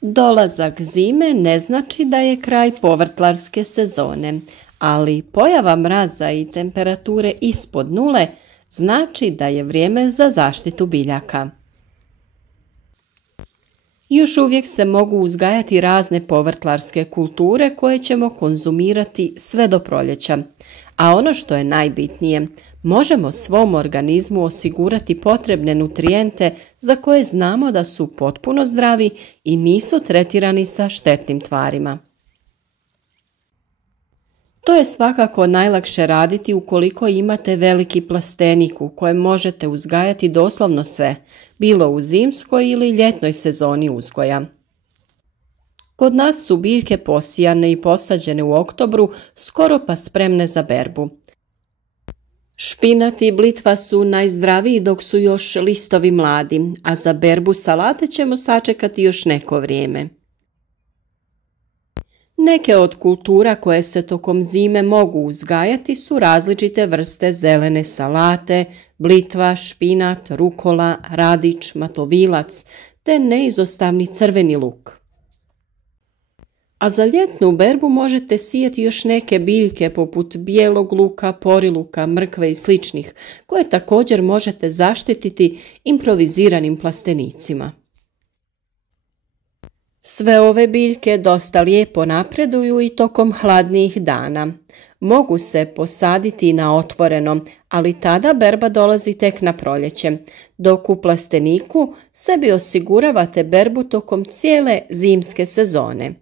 Dolazak zime ne znači da je kraj povrtlarske sezone, ali pojava mraza i temperature ispod nule znači da je vrijeme za zaštitu biljaka. Još uvijek se mogu uzgajati razne povrtlarske kulture koje ćemo konzumirati sve do proljeća, a ono što je najbitnije, možemo svom organizmu osigurati potrebne nutrijente za koje znamo da su potpuno zdravi i nisu tretirani sa štetnim tvarima. To je svakako najlakše raditi ukoliko imate veliki plastenik u kojem možete uzgajati doslovno sve, bilo u zimskoj ili ljetnoj sezoni uzgoja. Kod nas su biljke posijane i posađene u oktobru, skoro pa spremne za berbu. Špinat i blitva su najzdraviji dok su još listovi mladi, a za berbu salate ćemo sačekati još neko vrijeme. Neke od kultura koje se tokom zime mogu uzgajati su različite vrste zelene salate, blitva, špinat, rukola, radič, matovilac te neizostavni crveni luk. A za ljetnu berbu možete sijati još neke biljke poput bijelog luka, poriluka, mrkve i sličnih, koje također možete zaštititi improviziranim plastenicima. Sve ove biljke dosta lijepo napreduju i tokom hladnijih dana. Mogu se posaditi na otvorenom, ali tada berba dolazi tek na proljeće, dok u plasteniku sebi osiguravate berbu tokom cijele zimske sezone.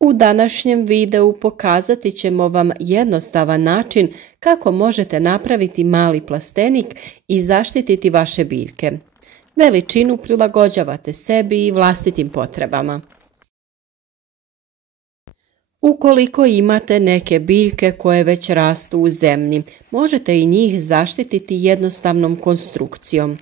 U današnjem videu pokazati ćemo vam jednostavan način kako možete napraviti mali plastenik i zaštititi vaše biljke. Veličinu prilagođavate sebi i vlastitim potrebama. Ukoliko imate neke biljke koje već rastu u zemlji, možete i njih zaštititi jednostavnom konstrukcijom.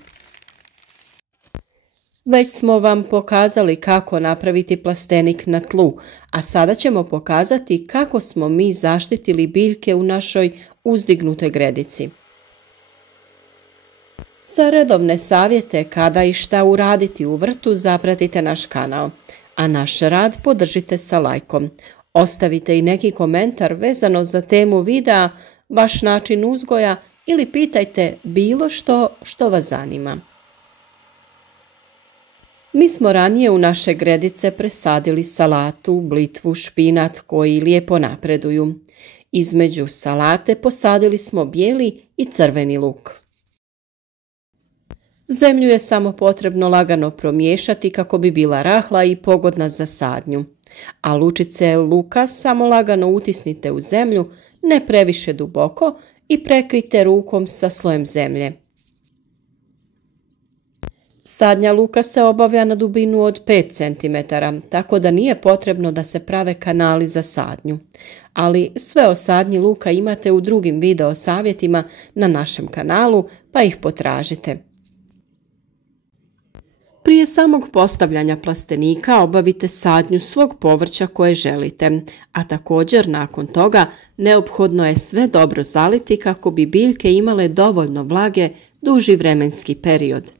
Već smo vam pokazali kako napraviti plastenik na tlu, a sada ćemo pokazati kako smo mi zaštitili biljke u našoj uzdignutoj gredici. Za redovne savjete kada i šta uraditi u vrtu zapratite naš kanal, a naš rad podržite sa lajkom. Ostavite i neki komentar vezano za temu videa, vaš način uzgoja ili pitajte bilo što vas zanima. Mi smo ranije u naše gredice presadili salatu, blitvu, špinat koji lijepo napreduju. Između salate posadili smo bijeli i crveni luk. Zemlju je samo potrebno lagano promiješati kako bi bila rahla i pogodna za sadnju, a lučice luka samo lagano utisnite u zemlju, ne previše duboko i prekrijte rukom sa slojem zemlje. Sadnja luka se obavlja na dubinu od 5 cm, tako da nije potrebno da se prave kanali za sadnju. Ali sve o sadnji luka imate u drugim video savjetima na našem kanalu, pa ih potražite. Prije samog postavljanja plastenika obavite sadnju svog povrća koje želite, a također nakon toga neophodno je sve dobro zaliti kako bi biljke imale dovoljno vlage duži vremenski period.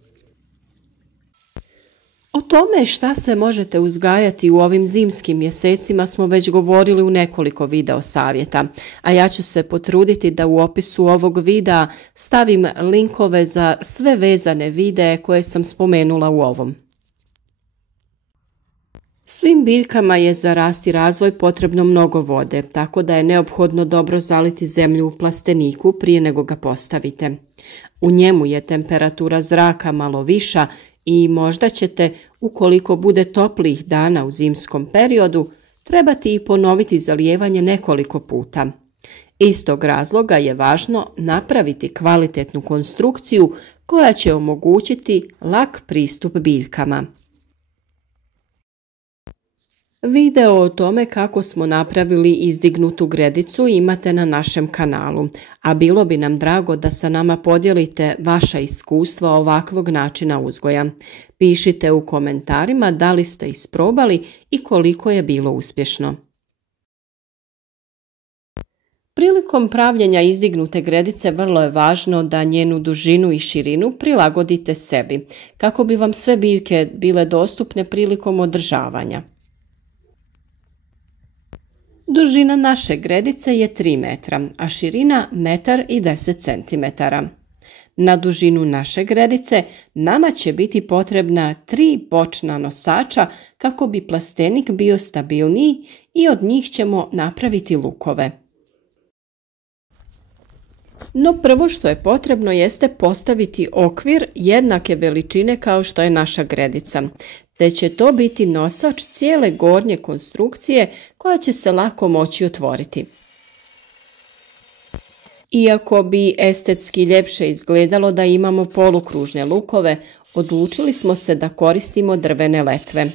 O tome šta se možete uzgajati u ovim zimskim mjesecima smo već govorili u nekoliko video savjeta, a ja ću se potruditi da u opisu ovog videa stavim linkove za sve vezane videe koje sam spomenula u ovom. Svim biljkama je za rast i razvoj potrebno mnogo vode, tako da je neophodno dobro zaliti zemlju u plasteniku prije nego ga postavite. U njemu je temperatura zraka malo viša i možda ćete, ukoliko bude toplijih dana u zimskom periodu, trebati i ponoviti zalijevanje nekoliko puta. Iz tog razloga je važno napraviti kvalitetnu konstrukciju koja će omogućiti lak pristup biljkama. Video o tome kako smo napravili izdignutu gredicu imate na našem kanalu, a bilo bi nam drago da sa nama podijelite vaša iskustva ovakvog načina uzgoja. Pišite u komentarima da li ste isprobali i koliko je bilo uspješno. Prilikom pravljenja izdignute gredice vrlo je važno da njenu dužinu i širinu prilagodite sebi, kako bi vam sve biljke bile dostupne prilikom održavanja. Dužina naše gredice je 3 metra, a širina 1,10 m. Na dužinu naše gredice nama će biti potrebna 3 bočna nosača kako bi plastenik bio stabilniji i od njih ćemo napraviti lukove. No prvo što je potrebno jeste postaviti okvir jednake veličine kao što je naša gredica, te će to biti nosač cijele gornje konstrukcije koja će se lako moći otvoriti. Iako bi estetski ljepše izgledalo da imamo polukružne lukove, odlučili smo se da koristimo drvene letve.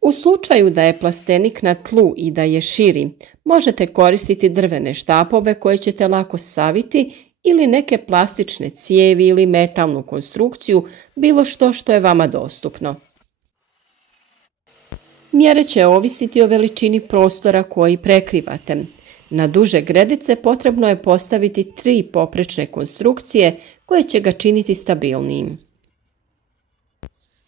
U slučaju da je plastenik na tlu i da je širi, možete koristiti drvene štapove koje ćete lako saviti ili neke plastične cijevi ili metalnu konstrukciju, bilo što je vama dostupno. Mjere će ovisiti o veličini prostora koji prekrivate. Na duže gredice potrebno je postaviti 3 poprečne konstrukcije koje će ga činiti stabilnijim.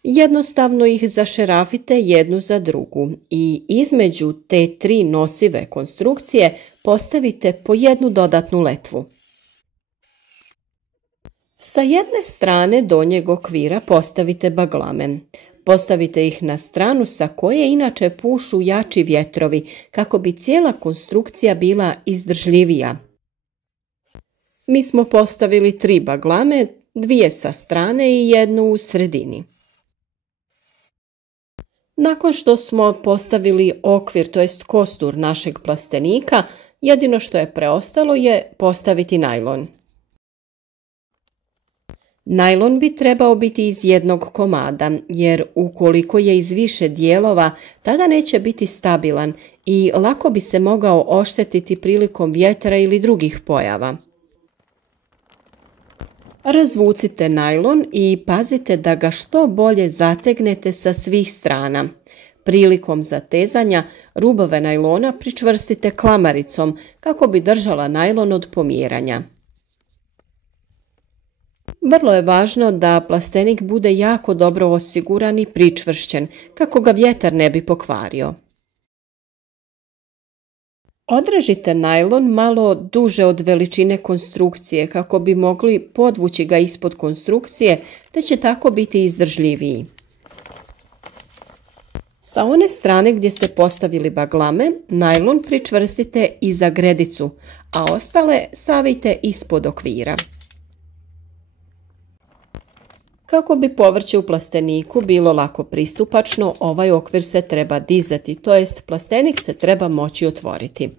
Jednostavno ih zašerafite jednu za drugu i između te 3 nosive konstrukcije postavite po jednu dodatnu letvu. Sa jedne strane donjeg okvira postavite baglame. Postavite ih na stranu sa koje inače pušu jači vjetrovi kako bi cijela konstrukcija bila izdržljivija. Mi smo postavili 3 baglame, 2 sa strane i 1 u sredini. Nakon što smo postavili okvir, to jest kostur našeg plastenika, jedino što je preostalo je postaviti najlon. Najlon bi trebao biti iz jednog komada, jer ukoliko je iz više dijelova, tada neće biti stabilan i lako bi se mogao oštetiti prilikom vjetra ili drugih pojava. Razvucite najlon i pazite da ga što bolje zategnete sa svih strana. Prilikom zatezanja rubove najlona pričvrstite klamaricom kako bi držala najlon od pomjeranja. Vrlo je važno da plastenik bude jako dobro osiguran i pričvršćen kako ga vjetar ne bi pokvario. Odrežite najlon malo duže od veličine konstrukcije kako bi mogli podvući ga ispod konstrukcije, te će tako biti izdržljiviji. Sa one strane gdje ste postavili baglame, najlon pričvrstite iza gredicu, a ostale savijte ispod okvira. Kako bi povrće u plasteniku bilo lako pristupačno, ovaj okvir se treba dizati, to jest plastenik se treba moći otvoriti.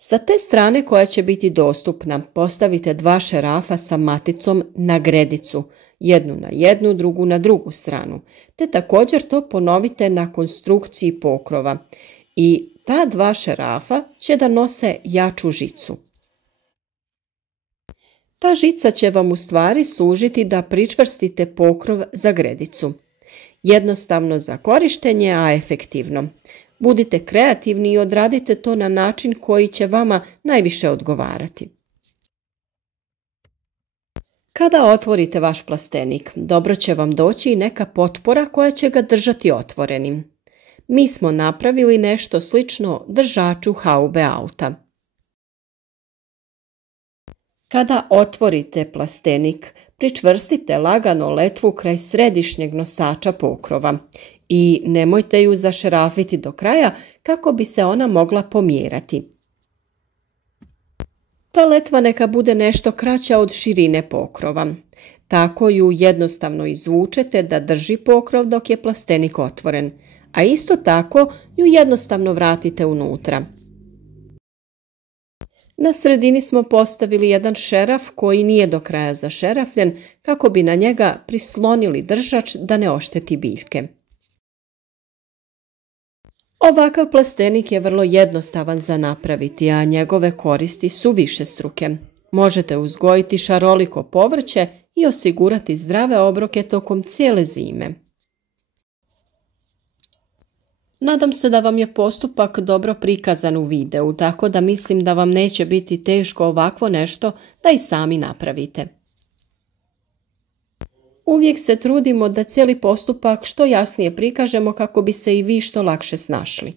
Sa te strane koja će biti dostupna, postavite 2 šerafa sa maticom na gredicu, jednu na jednu, drugu na drugu stranu, te također to ponovite na konstrukciji pokrova i ta 2 šerafa će da nose jaču žicu. Ta žica će vam u stvari služiti da pričvrstite pokrov za gredicu. Jednostavno za korištenje, a efektivno. Budite kreativni i odradite to na način koji će vama najviše odgovarati. Kada otvorite vaš plastenik, dobro će vam doći i neka potpora koja će ga držati otvorenim. Mi smo napravili nešto slično držaču haube auta. Kada otvorite plastenik, pričvrstite lagano letvu kraj središnjeg nosača pokrova i nemojte ju zašrafiti do kraja kako bi se ona mogla pomjerati. Ta letva neka bude nešto kraća od širine pokrova. Tako ju jednostavno izvučete da drži pokrov dok je plastenik otvoren, a isto tako ju jednostavno vratite unutra. Na sredini smo postavili jedan šeraf koji nije do kraja zašerafljen kako bi na njega prislonili držač da ne ošteti biljke. Ovakav plastenik je vrlo jednostavan za napraviti, a njegove koristi su višestruke. Možete uzgojiti šaroliko povrće i osigurati zdrave obroke tokom cijele zime. Nadam se da vam je postupak dobro prikazan u videu, tako da mislim da vam neće biti teško ovakvo nešto da i sami napravite. Uvijek se trudimo da cijeli postupak što jasnije prikažemo kako bi se i vi što lakše snašli.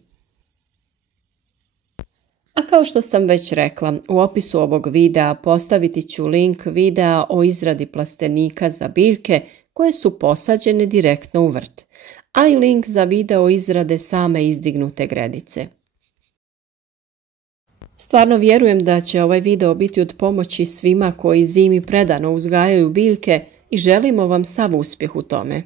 A kao što sam već rekla, u opisu ovog videa postaviti ću link videa o izradi plastenika za biljke koje su posađene direktno u vrt, a i link za video izrade same izdignute gredice. Stvarno vjerujem da će ovaj video biti od pomoći svima koji zimi predano uzgajaju biljke i želimo vam sav uspjeh u tome.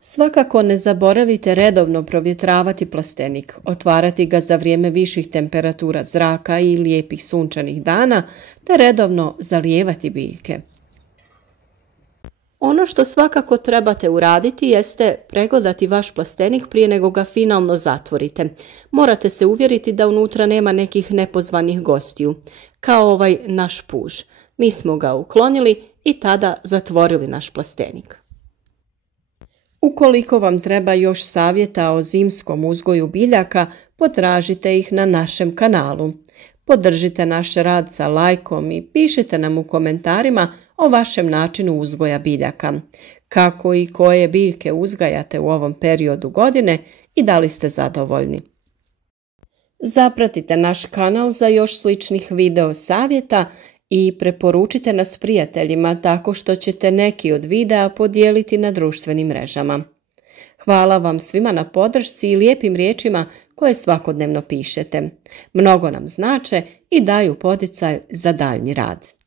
Svakako ne zaboravite redovno provjetravati plastenik, otvarati ga za vrijeme viših temperatura zraka i lijepih sunčanih dana, te redovno zalijevati biljke. Ono što svakako trebate uraditi jeste pregledati vaš plastenik prije nego ga finalno zatvorite. Morate se uvjeriti da unutra nema nekih nepozvanih gostiju, kao ovaj naš puž. Mi smo ga uklonili i tada zatvorili naš plastenik. Ukoliko vam treba još savjeta o zimskom uzgoju biljaka, potražite ih na našem kanalu. Podržite naš rad sa lajkom i pišite nam u komentarima o vašem načinu uzgoja biljaka, kako i koje biljke uzgajate u ovom periodu godine i da li ste zadovoljni. Zapratite naš kanal za još sličnih video savjeta i preporučite nas prijateljima tako što ćete neki od videa podijeliti na društvenim mrežama. Hvala vam svima na podršci i lijepim riječima koje svakodnevno pišete. Mnogo nam znače i daju poticaj za daljnji rad.